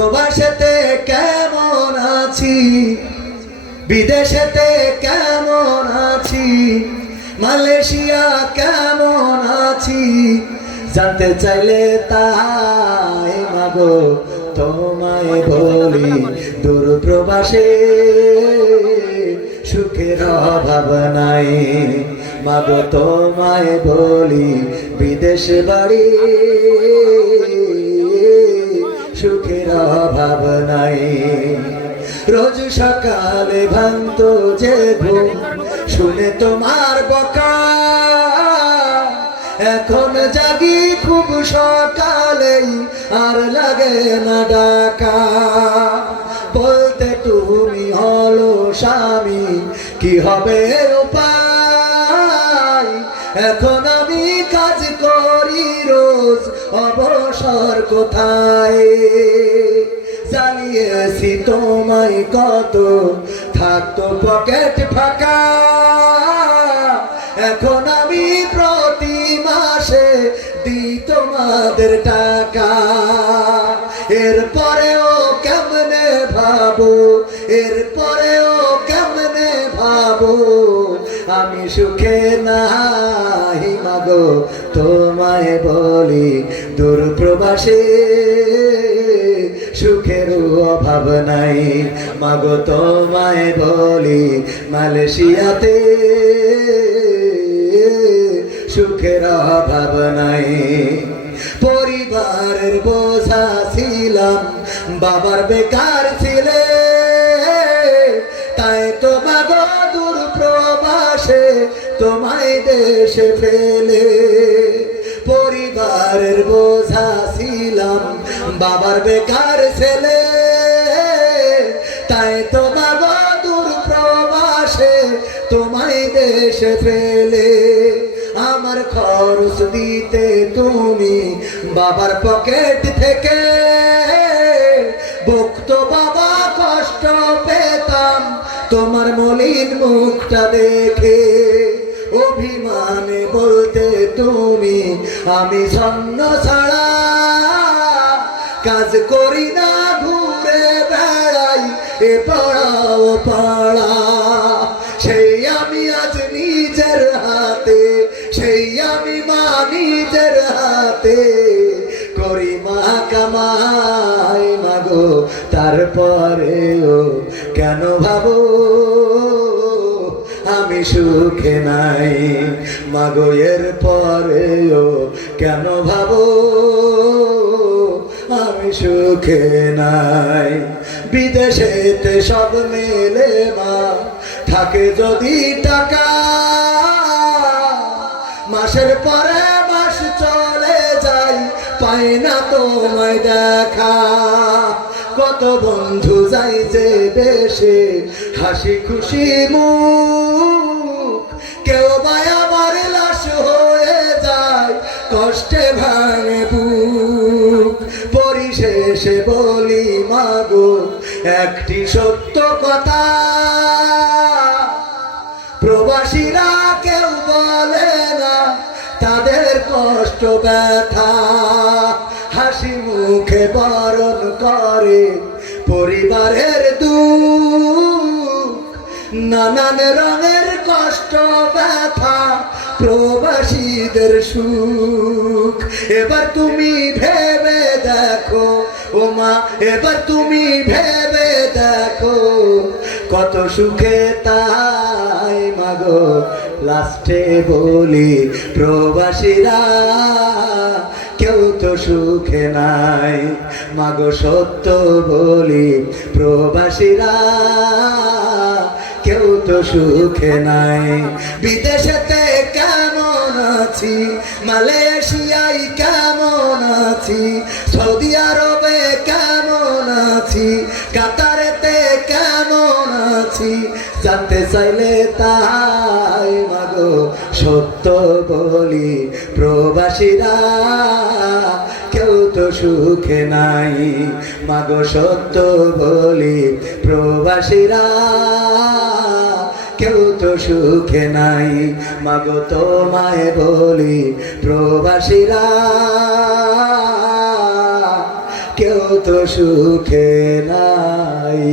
প্রবাসেতে কেমন আছি, বিদেশেতে কেমন আছি, মালয়েশিয়া কেমন আছি, জানতে চাইলে তাই মাগো তোমায় বলি, দূর প্রবাসে সুখের অভাব নাই। মাগো তোমায় বলি, বিদেশ বাড়ি সুখের অভাব নাই। রোজ সকালে ভাঙতো যে ঘুম শুনে তোমার বকা, এখন জাগি খুব সকালেই আর লাগে না ডাকা। বলতে তুমি হলো স্বামী, কি হবে উপায়, এখন আমি কাজ করি রোজ, অবসর কোথায়। জ্বালিয়েছি তোমায় কত, থাকতো পকেট ফাঁকা, এখন আমি প্রতি মাসে দিই তোমাদের টাকা। এরপরেও কেমনে ভাবো, এরপরেও কেমনে ভাবো, আমি সুখে নাই। মাগো তোমায় বলি, দূর প্রবাসে সুখের অভাব নাই। মাগো তোমায় বলি, মালয়েশিয়াতে সুখের অভাব নাই। পরিবারের বোঝা ছিলাম, বাবার বেকার ছিলে, তাই তো মাগো দূর প্রবাসে তোমায় দেশে ফেলে। পরিবারের বোঝা ছিলাম, বাবার বেকার ছেলে, তাই তো মাগো দূর প্রবাসে তোমায় দেশে ফেলে। আমার খরচ দিতে তুমি বাবার পকেট থেকে, বকতো বাবা কষ্ট পেতাম তোমার মলিন মুখটা দেখে। অভিমানে বলতে তুমি আমি ছন্ন ছাড়া, কাজ করি না ঘুরে বেড়াই এ পাড়া ও পাড়া। সেই আমি আজ নিজের হাতে, সেই আমি মা নিজের হাতে করি মা কামাই। মাগো তারপরেও কেন ভাবো আমি সুখে নাই। মাগো এর পরেও কেন ভাবো আমি সুখে নাই। বিদেশেতে সব মেলে মা, থাকে যদি টাকা, মাসের পরে মাস চলে যায়, পাই না তোমায় দেখা। কত বন্ধু যাই যে দেশে, হাসি খুশি মুখ, কেউ বা আমার লাশ হয়ে যায়, কষ্টে ভাঙে বুক। পরিশেষে বলি মাগো একটি সত্য কথা, প্রবাসীরা কেউ বলে না তাদের কষ্ট ব্যথা, হাসি মুখে বরণ করে পরিবারের দুঃখ। নানান রঙের কষ্ট ব্যথা প্রবাসীদের সুখ। এবার তুমি ভেবে দেখো ও মা, এবার তুমি ভেবে দেখো কত সুখে তাই মাগো লাস্টে বলি, প্রবাসীরা কেউ তো সুখে নাই। মাগো সত্য বলি, প্রবাসীরা কেউ তো সুখে নাই। বিদেশেতে কেমন আছি, মালয়েশিয়ায় কেমন আছি, সৌদি আরবে কেমন আছি, কাতারেতে কেমন আছি, জানতে চাইলে তাই মাগো সত্য বলি, প্রবাসীরা কেউ তো সুখে নাই। মাগো সত্য বলি, প্রবাসীরা কেউ তো সুখে নাই। মাগো তোমায় বলি, প্রবাসীরা কেউ তো সুখে নাই।